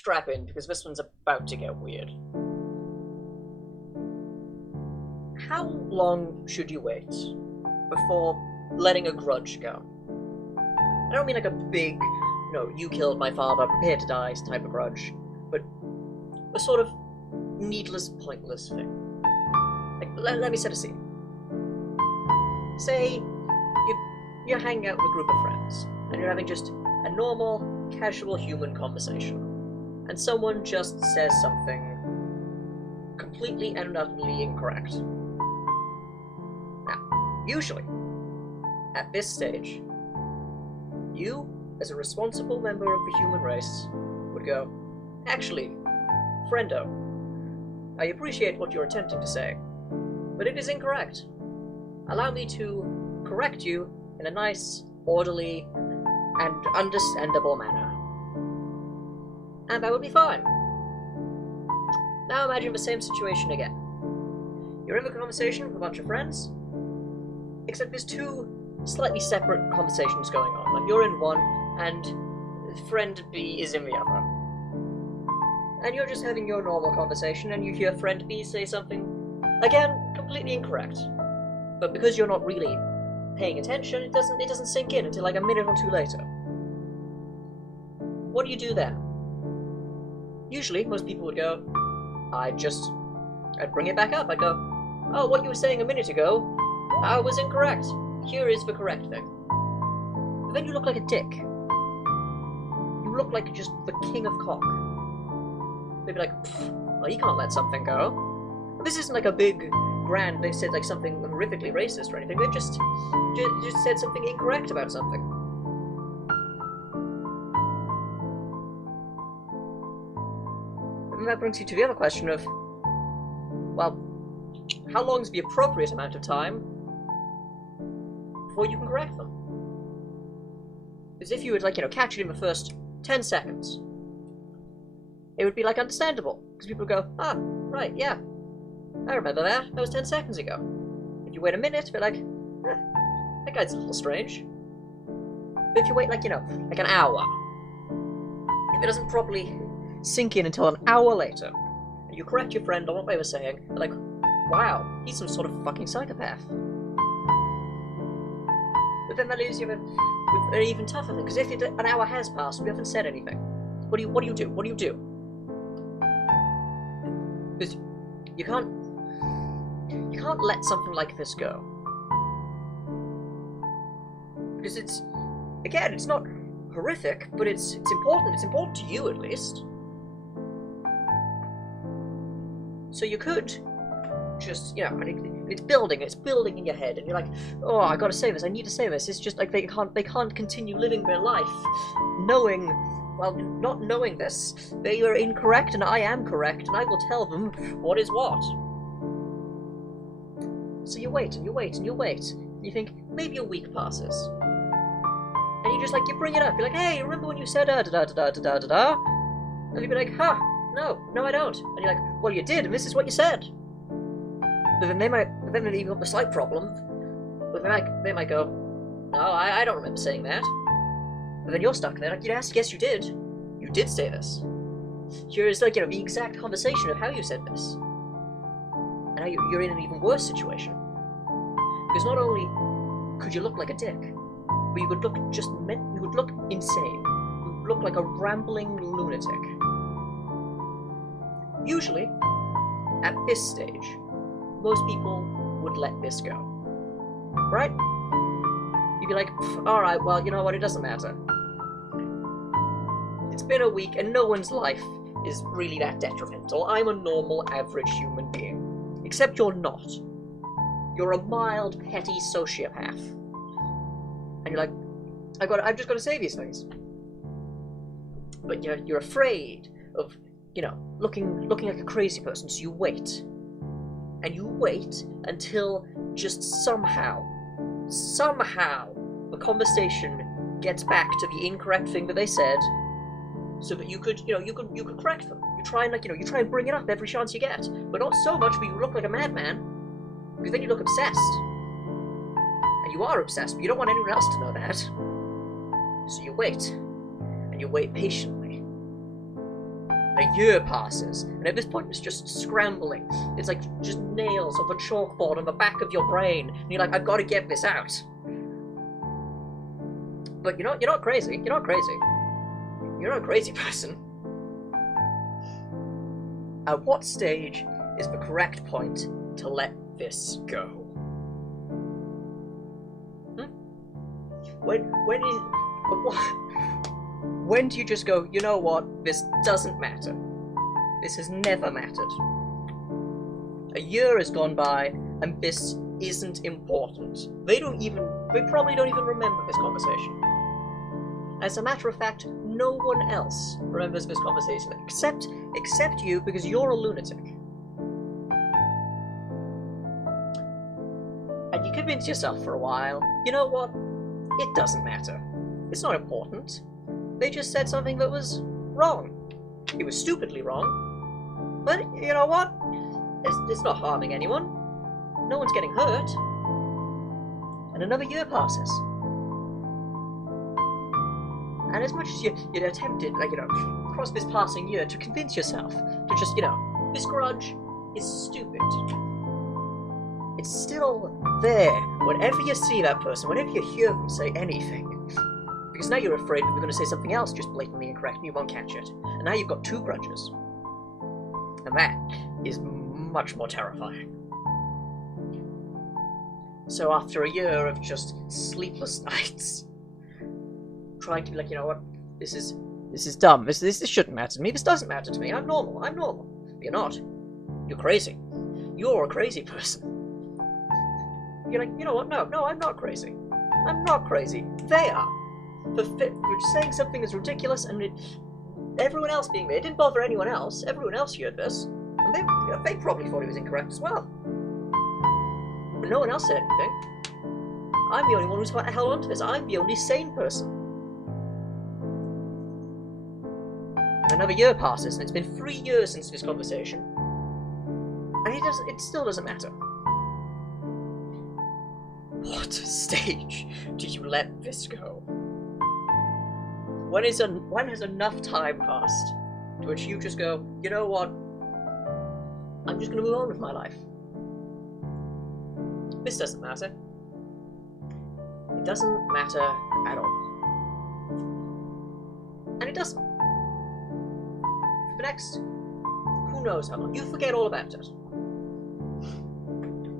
strap in, because this one's about to get weird. How long should you wait before letting a grudge go? I don't mean like a big, you killed my father, prepare to die type of grudge, but a sort of needless, pointless thing. Like, let me set a scene. Say you're hanging out with a group of friends, and you're having just a normal, casual human conversation, and someone just says something completely and utterly incorrect. Now, usually, at this stage, you, as a responsible member of the human race, would go, actually, friendo, I appreciate what you're attempting to say, but it is incorrect. Allow me to correct you in a nice, orderly, and understandable manner. And that would be fine. Now imagine the same situation again. You're in a conversation with a bunch of friends, except there's two slightly separate conversations going on. Like, you're in one, and friend B is in the other. And you're just having your normal conversation, and you hear friend B say something, again, completely incorrect. But because you're not really paying attention, it doesn't sink in until like a minute or two later. What do you do then? Usually, most people would go, I'd bring it back up. I'd go, oh, what you were saying a minute ago, I was incorrect. Here is the correct thing. But then you look like a dick. You look like just the king of cock. They'd be like, well, you can't let something go. This isn't like a big, grand, they said like something horrifically racist or anything. They just said something incorrect about something. And that brings you to the other question of, well, how long is the appropriate amount of time before you can correct them? Because if you would, catch it in the first 10 seconds, it would be, understandable. Because people would go, ah, right, yeah, I remember that. That was 10 seconds ago. If you wait a minute, they're like, that guy's a little strange. But if you wait, an hour, if it doesn't properly sink in until an hour later, and you correct your friend on what they were saying, they're like, wow, he's some sort of fucking psychopath. But then that leaves you with an even tougher thing, because if an hour has passed and we haven't said anything, what do you do? What do you do? Because you can't let something like this go. Because it's not horrific, but it's important. It's important to you, at least. So you could just, it's building in your head, and you're like, oh, I gotta say this, I need to say this. It's just like they can't continue living their life not knowing this. They are incorrect, and I am correct, and I will tell them what is what. So you wait, and you wait, and you wait, and you think, maybe a week passes. And you just, you bring it up, you're like, hey, remember when you said da-da-da-da-da-da-da? And you'd be like, huh, no, I don't. And you're like, well, you did, and this is what you said. But then they've got a slight problem. But they might go, no, I don't remember saying that. But then you're stuck there, yes, you did. You did say this. Here's, the exact conversation of how you said this. And now you're in an even worse situation. Because not only could you look like a dick, but you would look insane. You would look like a rambling lunatic. Usually, at this stage, most people would let this go. Right? You'd be like, alright, well, you know what, it doesn't matter. It's been a week, and no one's life is really that detrimental. I'm a normal, average human being. Except you're not. You're a mild, petty sociopath. And you're like, I've just got to say these things. But you're afraid of, looking like a crazy person, so you wait. And you wait until just somehow, the conversation gets back to the incorrect thing that they said, so that you could correct them. You try and bring it up every chance you get, but not so much that you look like a madman, because then you look obsessed. And you are obsessed, but you don't want anyone else to know that. So you wait, and you wait patiently. a year passes, and at this point it's just scrambling. It's like just nails of a chalkboard on the back of your brain, and you're like, I've got to get this out. But you're not crazy. You're not crazy. You're not a crazy person. At what stage is the correct point to let this go? When do you just go, you know what, this doesn't matter. This has never mattered. A year has gone by, and this isn't important. They probably don't even remember this conversation. As a matter of fact, no one else remembers this conversation except you, because you're a lunatic. And you convince yourself for a while, you know what, it doesn't matter. It's not important. They just said something that was wrong. It was stupidly wrong. But you know what? It's not harming anyone. No one's getting hurt. And another year passes. And as much as you'd attempted, across this passing year, to convince yourself to just, this grudge is stupid, it's still there whenever you see that person, whenever you hear them say anything. Because now you're afraid that they're going to say something else just blatantly incorrect and you won't catch it. And now you've got two grudges. And that is much more terrifying. So after a year of just sleepless nights, trying to be like, you know what, this is dumb, this shouldn't matter to me, this doesn't matter to me, I'm normal. But you're not. You're crazy. You're a crazy person. You're like, you know what, no, I'm not crazy. I'm not crazy. They are. For saying something is ridiculous, and everyone else being there, it didn't bother anyone else. Everyone else heard this, and they probably thought it was incorrect as well. But no one else said anything. I'm the only one who's held on to this. I'm the only sane person. Another year passes, and it's been 3 years since this conversation, and it still doesn't matter. What stage do you let this go? When has enough time passed to which you just go, you know what, I'm just going to move on with my life. This doesn't matter. It doesn't matter at all. And it doesn't. For the next, who knows how long, you forget all about it.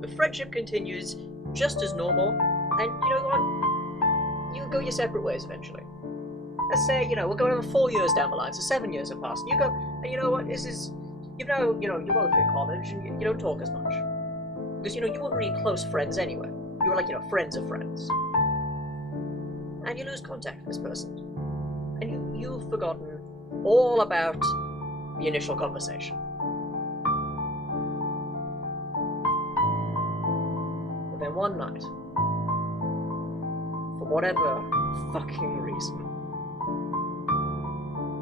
The friendship continues just as normal, and you know what, you go your separate ways eventually. Let's say, we're going over 4 years down the line, so 7 years have passed, and you go, and you know what, this is, you're both in college, and you don't talk as much. Because, you weren't really close friends anyway. You were like, friends of friends. And you lose contact with this person. And you've forgotten all about the initial conversation. But then one night, for whatever fucking reason,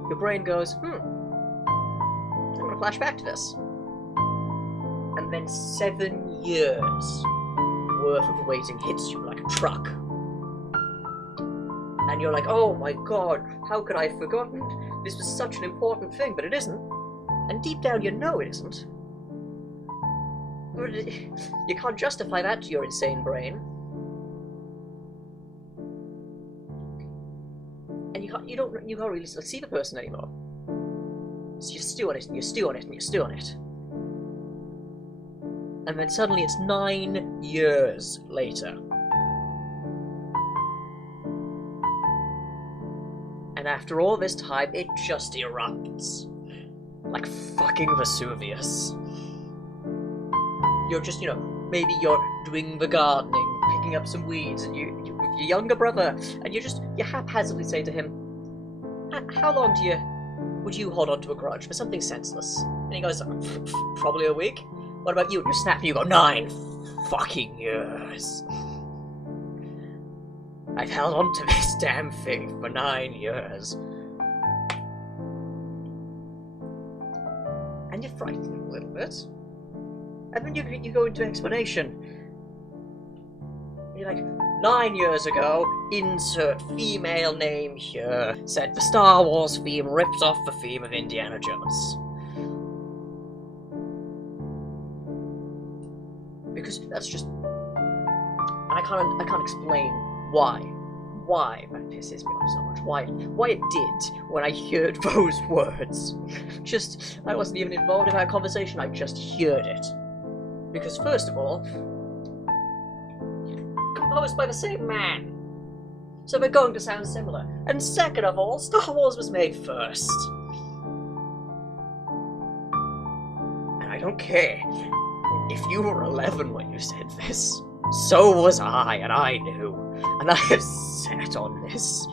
your brain goes, I'm gonna flash back to this. And then 7 years worth of waiting hits you like a truck. And you're like, oh my god, how could I have forgotten? This was such an important thing, but it isn't. And deep down you know it isn't. But you can't justify that to your insane brain. And you can't really see the person anymore. So you stew on it, and you stew on it, and you stew on it. And then suddenly it's 9 years later. And after all this time, it just erupts. Like fucking Vesuvius. You're just, maybe you're doing the gardening, picking up some weeds, and you with your younger brother, and you haphazardly say to him, how long would you hold on to a grudge for something senseless? And he goes, probably a week. What about you? And you snap and you go, 9 fucking years. I've held on to this damn thing for 9 years. And you're frightened a little bit. And then you go into explanation. You're like, 9 years ago, insert female name here, said the Star Wars theme ripped off the theme of Indiana Jones. Because that's just... And I can't explain why that pisses me off so much. Why it did when I heard those words. Just, I wasn't even involved in that conversation, I just heard it. Because first of all, composed by the same man. So they're going to sound similar. And second of all, Star Wars was made first. And I don't care if you were 11 when you said this. So was I, and I knew. And I have sat on this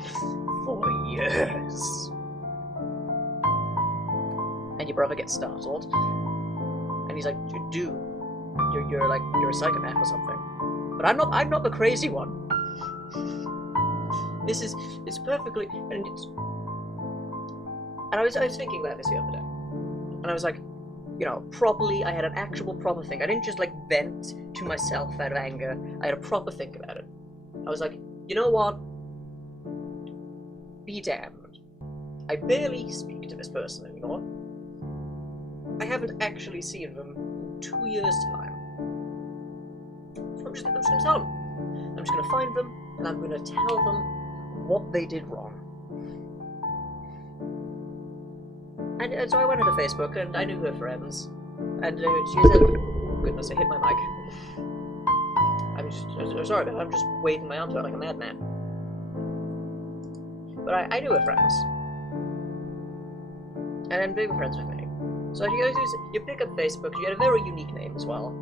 for years. And your brother gets startled. And he's like, dude, you're a psychopath or something. But I'm not the crazy one. It's perfectly, and I was thinking about this the other day. And I was like, you know, properly, I had an actual proper think. I didn't just, like, vent to myself out of anger. I had a proper think about it. I was like, you know what? Be damned. I barely speak to this person anymore. I haven't actually seen them in 2 years' time. So I'm just gonna tell them. I'm just gonna find them, and I'm gonna tell them what they did wrong. And so I went onto Facebook, and I knew her friends, and she said, oh, goodness, I hit my mic. I'm sorry, but I'm just waving my arms out like a madman. But I knew her friends. And they were friends with me. So you pick up Facebook, she had a very unique name as well.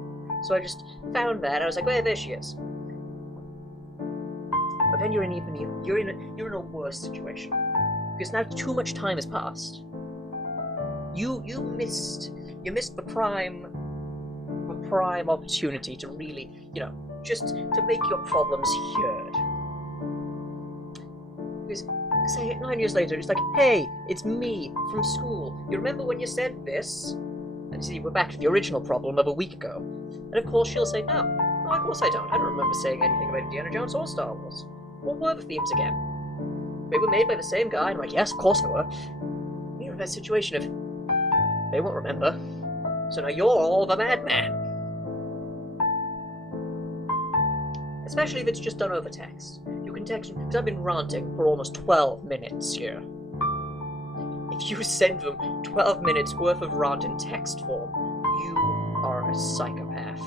So I just found that, I was like, well, there she is. But then you're in a worse situation. Because now too much time has passed. You missed the prime opportunity to really, you know, just to make your problems heard. Because say 9 years later, it's like, hey, it's me from school. You remember when you said this? And see, we're back to the original problem of a week ago. And of course she'll say, no, of course I don't. I don't remember saying anything about Indiana Jones or Star Wars. What were the themes again? They were made by the same guy. And I'm like, yes, of course they were. You're in that situation of, they won't remember. So now you're all the madman. Especially if it's just done over text. You can text them, because I've been ranting for almost 12 minutes here. If you send them 12 minutes worth of rant in text form, you are a psychopath.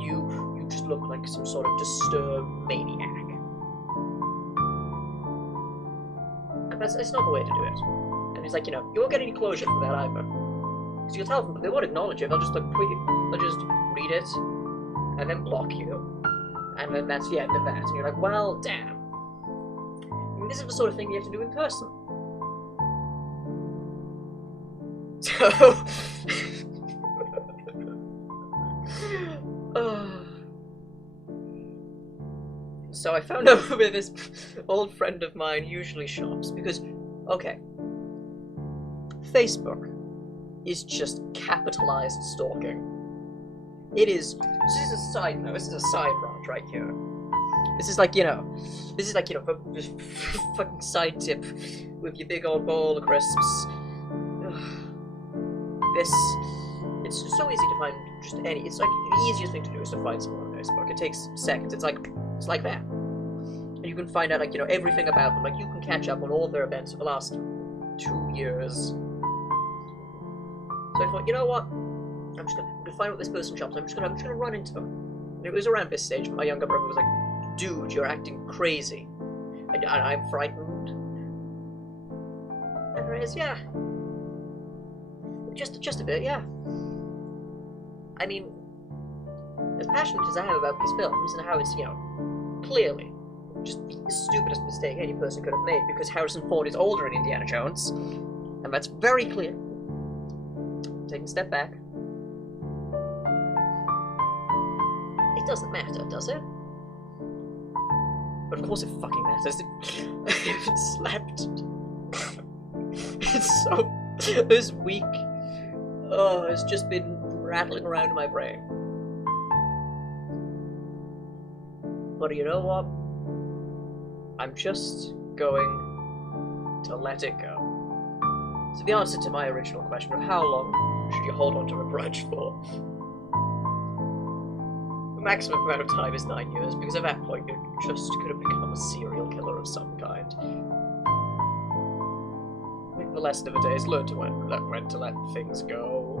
You just look like some sort of disturbed maniac. And that's not the way to do it. And it's like, you know, you won't get any closure from that either. Because you'll tell them, but they won't acknowledge it, they'll just like they'll just read it, and then block you. And then that's the end of that. And you're like, well, damn. I mean, this is the sort of thing you have to do in person. So I found out where this old friend of mine usually shops, because, okay, Facebook is just capitalized stalking. It is, this is a side note, this is a side rant right here. This is like, you know, fucking side tip with your big old bowl of crisps. It's just so easy to find just any, it's like the easiest thing to do is to find someone on Facebook. It takes seconds, it's like that. And you can find out, like, you know, everything about them, like you can catch up on all their events for the last 2 years. So I thought, you know what? I'm just gonna find out this person shops. I'm just gonna run into them. And it was around this stage, my younger brother was like, "Dude, you're acting crazy," and I'm frightened. And I was, yeah, just a bit, yeah. I mean, as passionate as I am about these films and how it's, you know, clearly just the stupidest mistake any person could have made, because Harrison Ford is older in Indiana Jones, and that's very clear. Taking a step back. It doesn't matter, does it? But of course it fucking matters. It slept. It's so... This week... Oh, it's just been rattling around in my brain. But you know what? I'm just going to let it go. So the answer to my original question of how long should you hold on to a grudge for? The maximum amount of time is 9 years, because at that point you just could have become a serial killer of some kind. I think the lesson of the day is learn to when to let things go.